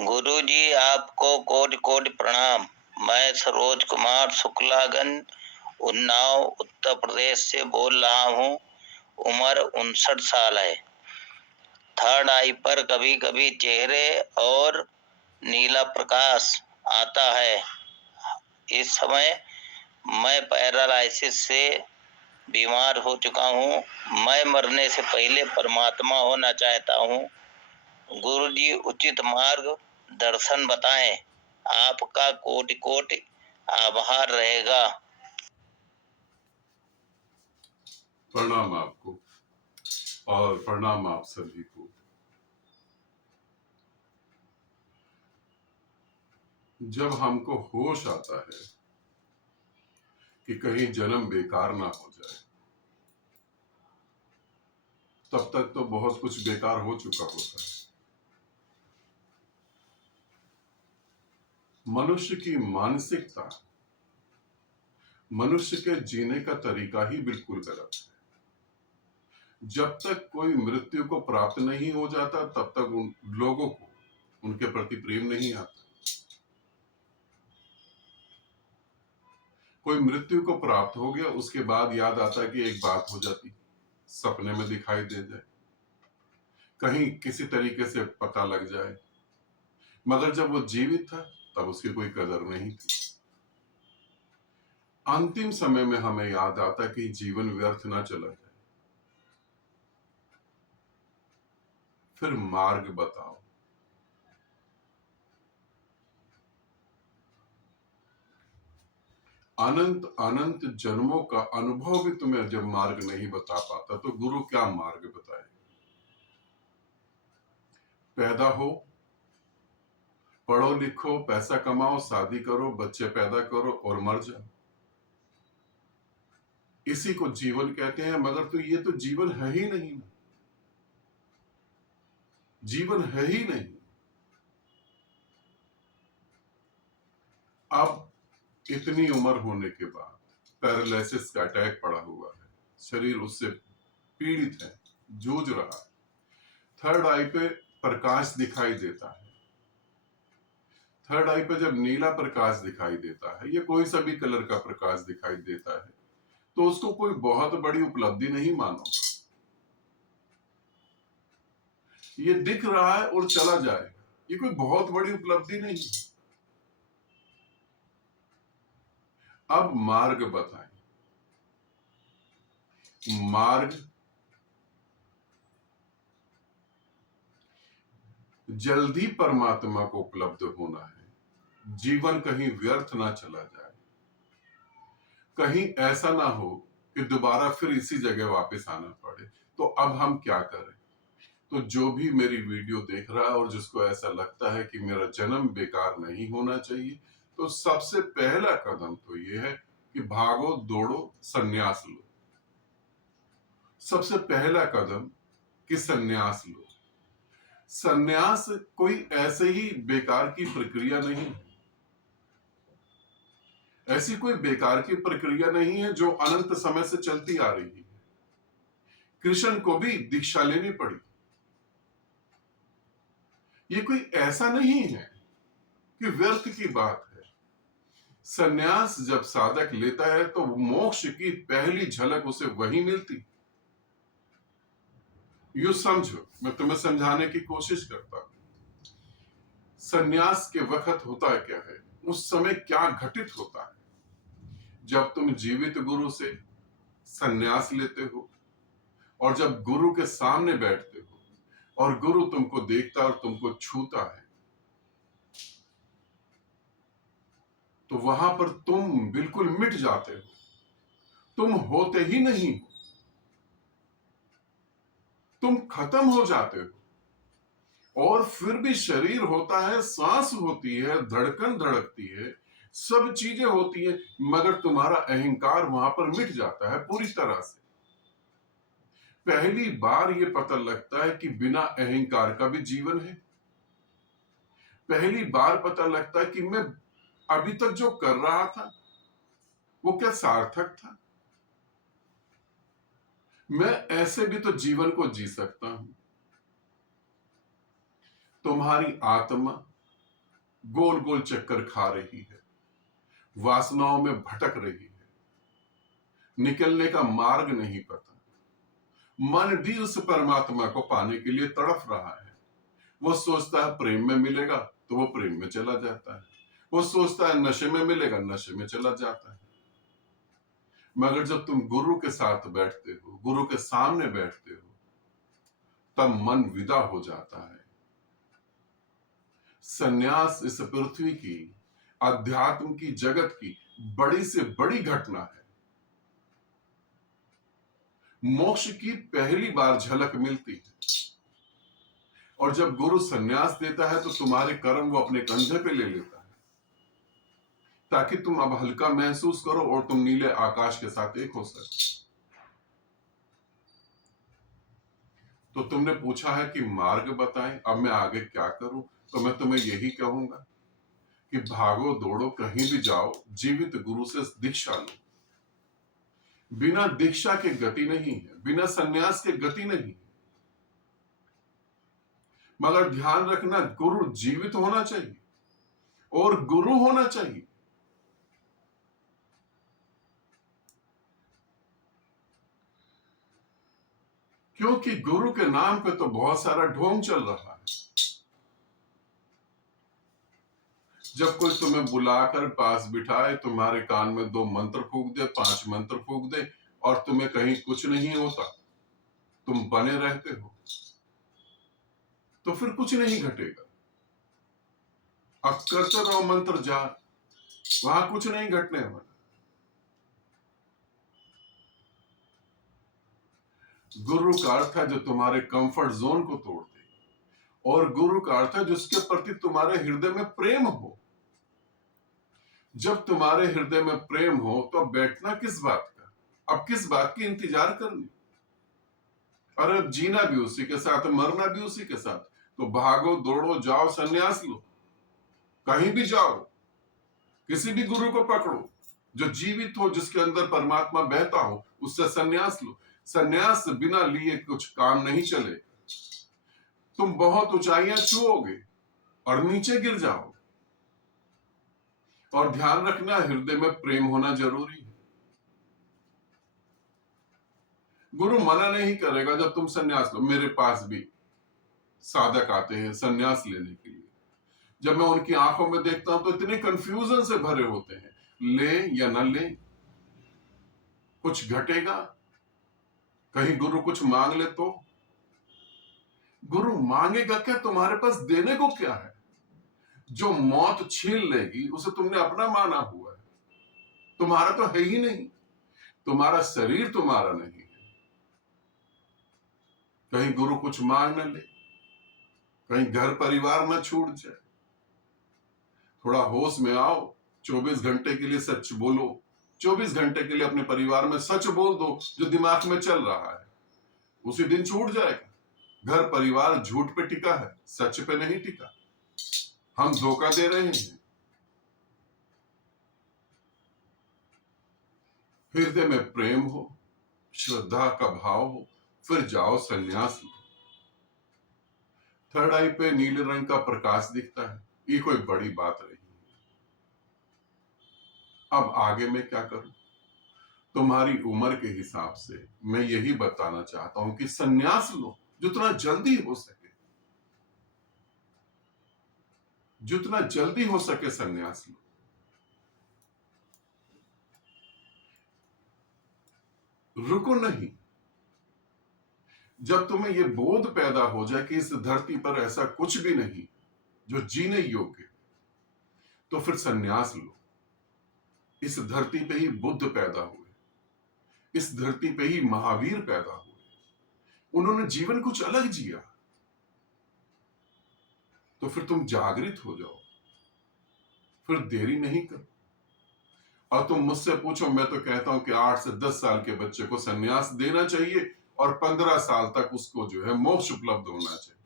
गुरुजी आपको कोटि कोटि प्रणाम। मैं सरोज कुमार शुक्लागंज उन्नाव उत्तर प्रदेश से बोल रहा हूँ। उम्र 59 साल है। थर्ड आई पर कभी कभी चेहरे और नीला प्रकाश आता है। इस समय मैं पैरालिसिस से बीमार हो चुका हूँ। मैं मरने से पहले परमात्मा होना चाहता हूँ। गुरुजी उचित मार्ग दर्शन बताएं। आपका कोटि कोटि आभार रहेगा। प्रणाम आपको और प्रणाम आप सभी को। जब हमको होश आता है कि कहीं जन्म बेकार ना हो जाए, तब तक तो बहुत कुछ बेकार हो चुका होता है। मनुष्य की मानसिकता, मनुष्य के जीने का तरीका ही बिल्कुल गलत है। जब तक कोई मृत्यु को प्राप्त नहीं हो जाता, तब तक उन लोगों को उनके प्रति प्रेम नहीं आता। कोई मृत्यु को प्राप्त हो गया, उसके बाद याद आता है कि एक बात हो जाती, सपने में दिखाई दे जाए, कहीं किसी तरीके से पता लग जाए, मगर जब वो जीवित था तब उसकी कोई कदर नहीं थी। अंतिम समय में हमें याद आता कि जीवन व्यर्थ ना चला जाए। फिर मार्ग बताओ। अनंत अनंत जन्मों का अनुभव भी तुम्हें जब मार्ग नहीं बता पाता, तो गुरु क्या मार्ग बताए। पैदा हो, पढ़ो लिखो, पैसा कमाओ, शादी करो, बच्चे पैदा करो और मर जाओ, इसी को जीवन कहते हैं। मगर तो ये तो जीवन है ही नहीं, जीवन है ही नहीं। अब इतनी उम्र होने के बाद पैरालिसिस का अटैक पड़ा हुआ है, शरीर उससे पीड़ित है, जूझ रहा है। थर्ड आई पे प्रकाश दिखाई देता है। थर्ड आई पे जब नीला प्रकाश दिखाई देता है या कोई सा भी कलर का प्रकाश दिखाई देता है, तो उसको कोई बहुत बड़ी उपलब्धि नहीं मानो। ये दिख रहा है और चला जाएगा, ये कोई बहुत बड़ी उपलब्धि नहीं। अब मार्ग बताएं। मार्ग जल्दी परमात्मा को उपलब्ध होना है। जीवन कहीं व्यर्थ ना चला जाए, कहीं ऐसा ना हो कि दोबारा फिर इसी जगह वापस आना पड़े। तो अब हम क्या करें। तो जो भी मेरी वीडियो देख रहा है और जिसको ऐसा लगता है कि मेरा जन्म बेकार नहीं होना चाहिए, तो सबसे पहला कदम तो यह है कि भागो दौड़ो संन्यास लो। सबसे पहला कदम कि संन्यास लो। संन्यास कोई ऐसे ही बेकार की प्रक्रिया नहीं है। ऐसी कोई बेकार की प्रक्रिया नहीं है जो अनंत समय से चलती आ रही है। कृष्ण को भी दीक्षा लेनी पड़ी। ये कोई ऐसा नहीं है कि व्यर्थ की बात है। संन्यास जब साधक लेता है तो मोक्ष की पहली झलक उसे वहीं मिलती। यू समझो, मैं तुम्हें समझाने की कोशिश करता हूं। संन्यास के वक्त होता क्या है, उस समय क्या घटित होता है। जब तुम जीवित गुरु से संन्यास लेते हो और जब गुरु के सामने बैठते हो और गुरु तुमको देखता और तुमको छूता है, तो वहां पर तुम बिल्कुल मिट जाते हो। तुम होते ही नहीं, तुम खत्म हो जाते हो। और फिर भी शरीर होता है, सांस होती है, धड़कन धड़कती है, सब चीजें होती है, मगर तुम्हारा अहंकार वहां पर मिट जाता है पूरी तरह से। पहली बार ये पता लगता है कि बिना अहंकार का भी जीवन है। पहली बार पता लगता है कि मैं अभी तक जो कर रहा था वो क्या सार्थक था। मैं ऐसे भी तो जीवन को जी सकता हूं। तुम्हारी आत्मा गोल गोल चक्कर खा रही है, वासनाओं में भटक रही है, निकलने का मार्ग नहीं पता। मन भी उस परमात्मा को पाने के लिए तड़फ रहा है। वो सोचता है प्रेम में मिलेगा तो वो प्रेम में चला जाता है, वो सोचता है नशे में मिलेगा, नशे में चला जाता है। मगर जब तुम गुरु के साथ बैठते हो, गुरु के सामने बैठते हो, तब मन विदा हो जाता है। सन्यास इस पृथ्वी की, अध्यात्म की, जगत की बड़ी से बड़ी घटना है। मोक्ष की पहली बार झलक मिलती है, और जब गुरु सन्यास देता है तो तुम्हारे कर्म वो अपने कंधे पे ले लेता है, ताकि तुम अब हल्का महसूस करो और तुम नीले आकाश के साथ एक हो सके। तो तुमने पूछा है कि मार्ग बताएं, अब मैं आगे क्या करूं? तो मैं तुम्हें यही कहूंगा कि भागो दौड़ो, कहीं भी जाओ, जीवित गुरु से दीक्षा लो। बिना दीक्षा के गति नहीं है, बिना सन्यास के गति नहीं है। मगर ध्यान रखना, गुरु जीवित होना चाहिए और गुरु होना चाहिए। क्योंकि गुरु के नाम पे तो बहुत सारा ढोंग चल रहा है। जब कोई तुम्हें बुलाकर पास बिठाए, तुम्हारे कान में 2 मंत्र फूंक दे, 5 मंत्र फूंक दे, और तुम्हें कहीं कुछ नहीं होता, तुम बने रहते हो, तो फिर कुछ नहीं घटेगा। अब करते रहो मंत्र जाप, वहां कुछ नहीं घटने वाला। गुरु का अर्थ है जो तुम्हारे कंफर्ट जोन को तोड़ दे, और गुरु का अर्थ है जिसके प्रति तुम्हारे हृदय में प्रेम हो। जब तुम्हारे हृदय में प्रेम हो तो बैठना किस बात का, अब किस बात की इंतजार करनी? अरे अब जीना भी उसी के साथ, मरना भी उसी के साथ। तो भागो दौड़ो, जाओ, सन्यास लो, कहीं भी जाओ, किसी भी गुरु को पकड़ो जो जीवित हो, जिसके अंदर परमात्मा बहता हो, उससे सन्यास लो। सन्यास बिना लिए कुछ काम नहीं चले। तुम बहुत ऊंचाइयां छुओगे और नीचे गिर जाओगे। और ध्यान रखना, हृदय में प्रेम होना जरूरी है। गुरु मना नहीं करेगा जब तुम सन्यास लो। मेरे पास भी साधक आते हैं सन्यास लेने के लिए, जब मैं उनकी आंखों में देखता हूं तो इतने कंफ्यूजन से भरे होते हैं, ले या न ले, कुछ घटेगा, कहीं गुरु कुछ मांग ले तो? गुरु मांगेगा क्या? तुम्हारे पास देने को क्या है? जो मौत छीन लेगी उसे तुमने अपना माना हुआ है, तुम्हारा तो है ही नहीं। तुम्हारा शरीर तुम्हारा नहीं है। कहीं गुरु कुछ मांग न ले, कहीं घर परिवार न छूट जाए। थोड़ा होश में आओ, 24 घंटे के लिए सच बोलो, 24 घंटे के लिए अपने परिवार में सच बोल दो जो दिमाग में चल रहा है, उसी दिन छूट जाएगा। घर परिवार झूठ पे टिका है, सच पे नहीं टिका। हम धोखा दे रहे हैं। हृदय में प्रेम हो, श्रद्धा का भाव हो, फिर जाओ सन्यास लो। थर्ड आई पे नीले रंग का प्रकाश दिखता है, ये कोई बड़ी बात नहीं। अब आगे मैं क्या करूं? तुम्हारी उम्र के हिसाब से मैं यही बताना चाहता हूं कि सन्यास लो, जितना जल्दी हो सके, जितना जल्दी हो सके सन्यास लो। रुको नहीं। जब तुम्हें यह बोध पैदा हो जाए कि इस धरती पर ऐसा कुछ भी नहीं जो जीने योग्य, तो फिर सन्यास लो। इस धरती पे ही बुद्ध पैदा हुए, इस धरती पे ही महावीर पैदा हुए, उन्होंने जीवन कुछ अलग जिया। तो फिर तुम जागृत हो जाओ, फिर देरी नहीं करो। और तुम मुझसे पूछो, मैं तो कहता हूं कि 8 से 10 साल के बच्चे को सन्यास देना चाहिए, और 15 साल तक उसको जो है मोक्ष उपलब्ध होना चाहिए,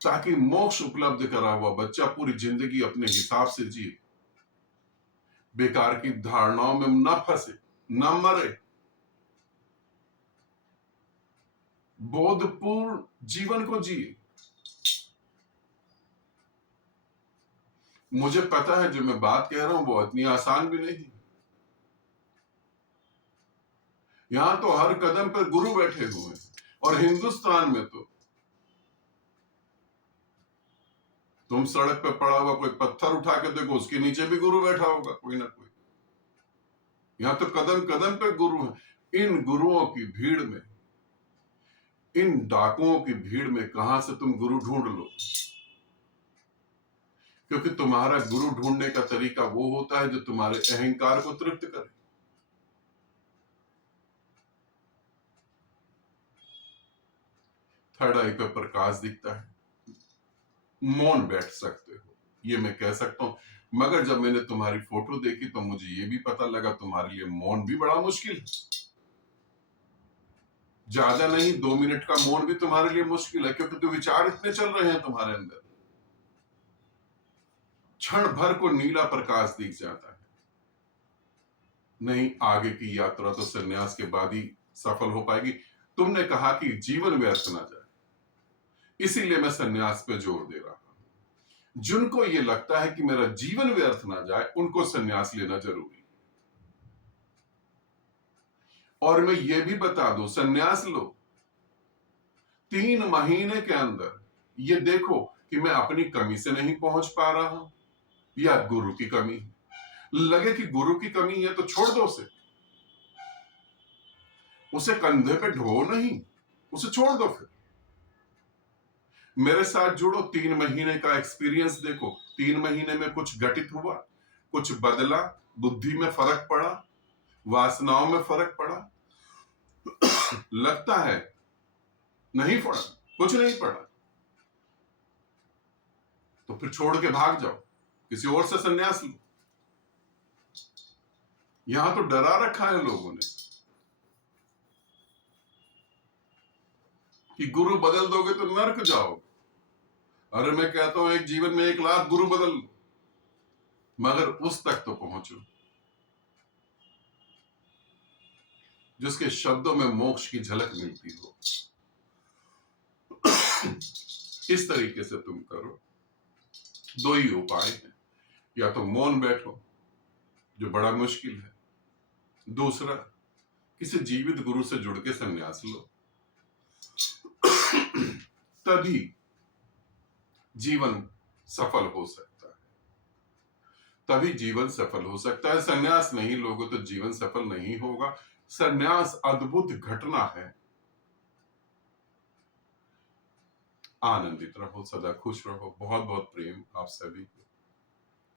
ताकि मोक्ष उपलब्ध करा हुआ बच्चा पूरी जिंदगी अपने हिसाब से जिए, बेकार की धारणाओं में न फंसे, न मरे, बोधपूर्ण जीवन को जिए। मुझे पता है जो मैं बात कह रहा हूं वो इतनी आसान भी नहीं। यहां तो हर कदम पर गुरु बैठे हुए हैं, और हिंदुस्तान में तो तुम सड़क पे पड़ा हुआ कोई पत्थर उठा के देखो, उसके नीचे भी गुरु बैठा होगा कोई ना कोई। यहां तो कदम कदम पे गुरु हैं। इन गुरुओं की भीड़ में, इन डाकुओं की भीड़ में कहां से तुम गुरु ढूंढ लो? क्योंकि तुम्हारा गुरु ढूंढने का तरीका वो होता है जो तुम्हारे अहंकार को तृप्त करे। थर्ड आई पे प्रकाश दिखता है, मौन बैठ सकते हो, ये मैं कह सकता हूं। मगर जब मैंने तुम्हारी फोटो देखी तो मुझे ये भी पता लगा तुम्हारे लिए मौन भी बड़ा मुश्किल है। ज्यादा नहीं, 2 मिनट का मौन भी तुम्हारे लिए मुश्किल है, क्योंकि तो विचार इतने चल रहे हैं तुम्हारे अंदर। क्षण भर को नीला प्रकाश दिख जाता है। नहीं, आगे की यात्रा तो संन्यास के बाद ही सफल हो पाएगी। तुमने कहा कि जीवन व्यर्थ ना जाए, इसीलिए मैं संन्यास पे जोर दे रहा हूं। जिनको ये लगता है कि मेरा जीवन व्यर्थ ना जाए, उनको संन्यास लेना जरूरी। और मैं ये भी बता दूं, संन्यास लो, 3 महीने के अंदर ये देखो कि मैं अपनी कमी से नहीं पहुंच पा रहा हूं या गुरु की कमी है। लगे कि गुरु की कमी है तो छोड़ दो उसे कंधे पे ढो नहीं, उसे छोड़ दो। फिर मेरे साथ जुड़ो, 3 महीने का एक्सपीरियंस देखो। 3 महीने में कुछ घटित हुआ, कुछ बदला, बुद्धि में फर्क पड़ा, वासनाओं में फर्क पड़ा। लगता है नहीं पड़ा, कुछ नहीं पड़ा, तो फिर छोड़ के भाग जाओ, किसी और से संन्यास लो। यहां तो डरा रखा है लोगों ने कि गुरु बदल दोगे तो नर्क जाओगे। अरे मैं कहता हूं एक जीवन में 1 लाख गुरु बदल लो, मगर उस तक तो पहुंचो जिसके शब्दों में मोक्ष की झलक मिलती हो। इस तरीके से तुम करो। 2 ही उपाय हैं, या तो मौन बैठो, जो बड़ा मुश्किल है, दूसरा किसी जीवित गुरु से जुड़ के संन्यास लो। तभी जीवन सफल हो सकता है, तभी जीवन सफल हो सकता है। संन्यास नहीं लोगे तो जीवन सफल नहीं होगा। संन्यास अद्भुत घटना है। आनंदित रहो, सदा खुश रहो। बहुत बहुत प्रेम आप सभी को।